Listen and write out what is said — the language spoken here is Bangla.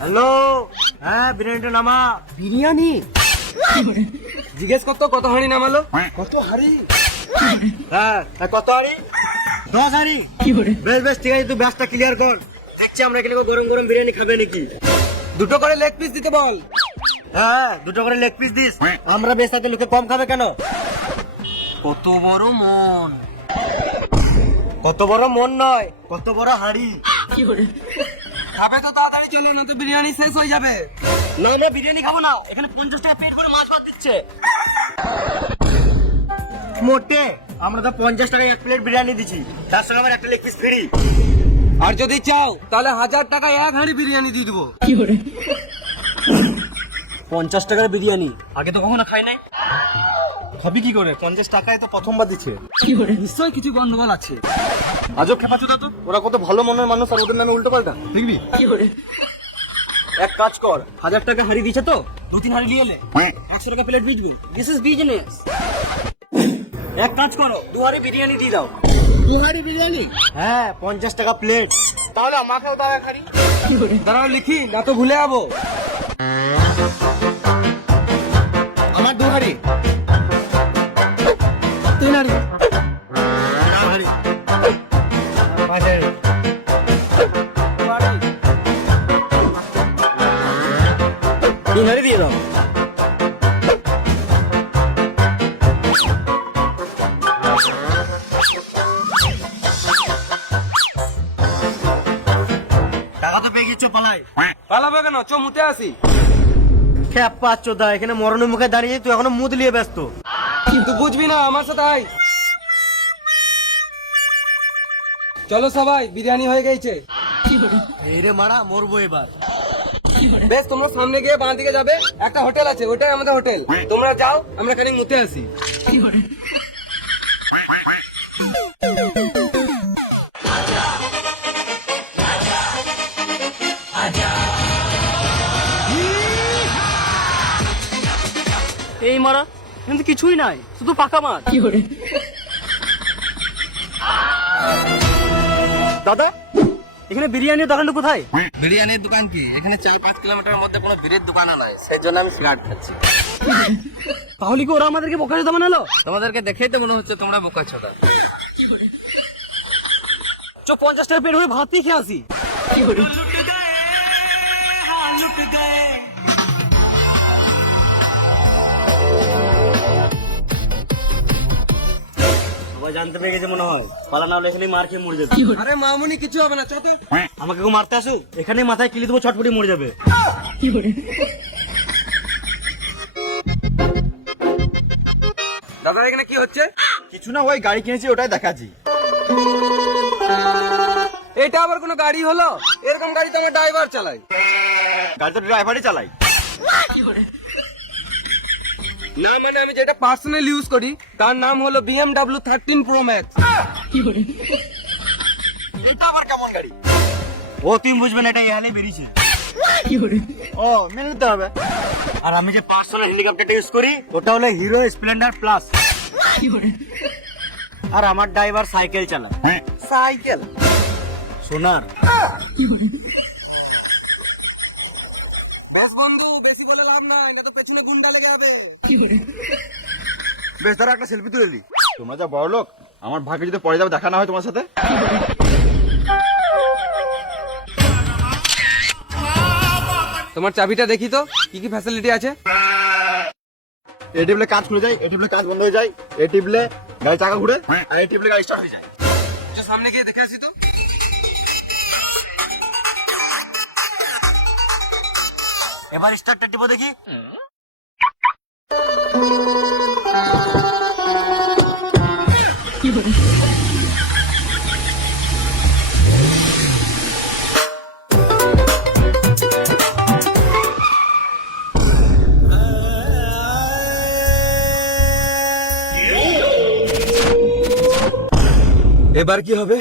হ্যালো, হ্যাঁ বিরিয়ানিটা নামা। বিরিয়ানি জিজ্ঞেস করতো কত হাঁড়ি নামালো? কত হাড়ি? হ্যাঁ কত হাঁড়ি? 10 হাঁড়ি। বেশ বেশ ঠিক আছে, তুই ব্যাসটা ক্লিয়ার কর। দেখছি আমরা এখানে গরম গরম বিরিয়ানি খাবে নাকি। দুটো করে লেগ পিস দিতে বল। হ্যাঁ দুটো করে লেগ পিস দিস। আমরা বেশ সাথে লোকে কম খাবে কেন? কত বড় মন, কত বড় মন নয়, কত বড় হাঁড়ি। খাবে তো তাড়াতাড়ি চলো, না তো বিরিয়ানি শেষ হয়ে যাবে। না আমরা বিরিয়ানি খাবো না, এখানে 50 টাকা পেট করে মাছ ভাত দিচ্ছে। মোটে আমরা তো 50 টাকায় 1 প্লেট বিরিয়ানি দিচ্ছি, তার সঙ্গে আমার একটা লেগ পিস ফ্রি। আর যদি চাও তাহলে 1000 টাকায় 1 হাঁড়ি বিরিয়ানি দিয়ে দেবো। 50 টাকার বিরিয়ানি আগে তো কখনো খাই নাই। খাবি কি করে? 50 টাকায় তো প্রথমবার দিচ্ছে। নিশ্চয়ই কিছু গন্ডগোল আছে। আজব খেপাচ্ছ তো, ওরা কত ভালো মনের মানুষ আর ওদের নামে উল্টো পাল্টা দেখবি। এক কাজ কর, 1000 টাকা হাঁড়ি দিচ্ছে তো 2-3 হাঁড়ি নিয়ে এলে 100 টাকা প্লেট বিচবি। This is business. এক কাজ করো, 2 হাঁড়ি বিরিয়ানি দিয়ে দাও। 2 হাঁড়ি বিরিয়ানি? হ্যাঁ 50 টাকা প্লেট। তাহলে আমাকেও দাও 1 হাঁড়ি। দাঁড়াও লিখি, না তো ভুলে যাবো। আমার 2 হাঁড়ি। 3 হাঁড়ি। 4 হাঁড়ি। 5 হাঁড়ি। 3 হাঁড়ি দিয়ে দাও। টাকা তো পেয়ে গেছো, পালাই। পালাবে কেন? চো মুতে আসি। খেপা চোদা, এখানে মরণের মুখে দাঁড়িয়ে তুই এখনো মুদ নিয়ে ব্যস্ত। কিন্তু বুঝবি না, আমার সাথে আয়। চলো সবাই, বিরিয়ানি হয়ে গেছে। এই রে মারা, মরবো এবার। বেশ, তোমরা সামনে গিয়ে বাঁ দিকে যাবে, একটা হোটেল আছে, ওটাই আমাদের হোটেল। তোমরা যাও, আমরা খানিক মুতে আসি। এই মারা, কিন্তু কিছুই নাই, শুধু পাকা মাছ। দাদা, এখানে বিরিয়ানির দোকানটা কোথায়? বিরিয়ানির দোকান কি এখানে? 4-5 কিলোমিটারের মধ্যে কোনো বিরির দোকান নাই, সেই জন্য আমি সিগারেট খাচ্ছি। তাহলে কি ওরা আমাদেরকে বোকা চোদা বানালো? তোমাদেরকে দেখেই তো মনে হচ্ছে তোমরা বোকা ছোটা। চ 50 টাকা পেট ভরে ভাত দিয়ে খেয়ে আসি। সবাই জানতে পেরে গেছে মনে হয়, পালা না হলে এখানে মার খেয়ে মরে যাবে। আরে মামুনি, কিছু হবে না, চো তো। আমাকে কেউ মারতে আসুক, এখানে মাথায় কিলি দেবো, ছটফটি মরে যাবে। দাদা এখানে কি হচ্ছে? কিছু না, ওই গাড়ি কিনেছি ওটাই দেখাচ্ছি। এটা আবার কোনো গাড়ি হলো? এরকম গাড়ি তো আমার ড্রাইভার চালায়। গাড়ি তো ড্রাইভারই চালাই। না মানে আমি যেটা পার্সোনাল ইউজ করি তার নাম হলো BMW 13 Pro Max। এটা আবার কেমন গাড়ি? ও তুমি বুঝবে না, এটা এখানে বেরিয়েছে। ও মেনে নিতে হবে। আর আমি যে পার্সোনাল হেলিকপ্টারটা ইউজ করি ওটা হলো হিরো স্প্লেন্ডার প্লাস। আর আমার ড্রাইভার সাইকেল চালায়। সাইকেল? সোনার। বেশ বন্ধু, বেশি বলে লাভ নাই, না তো পেছনে গুন্ডা লেগে যাবে। বেশ, তারা একটা সেলফি তুলে নি। তোমরা যা বড় লোক, আমার ভাগ্যে যদি পরে যাবে দেখা না হয় তোমার সাথে। তোমার চাবিটা দেখি তো, কি কি ফ্যাসিলিটি আছে। এই টেবিলে কাজ খুলে যায়, এই টেবিলে কাজ বন্ধ হয়ে যায়, এই টেবিলে গাড়ি চাকা ঘুরে, আর এই টেবিলে গাড়ি স্টার্ট হয়ে যায়। সামনে গিয়ে দেখে আসি তো। এবার স্টার্টটা টিপো দেখি। এবার কি হবে?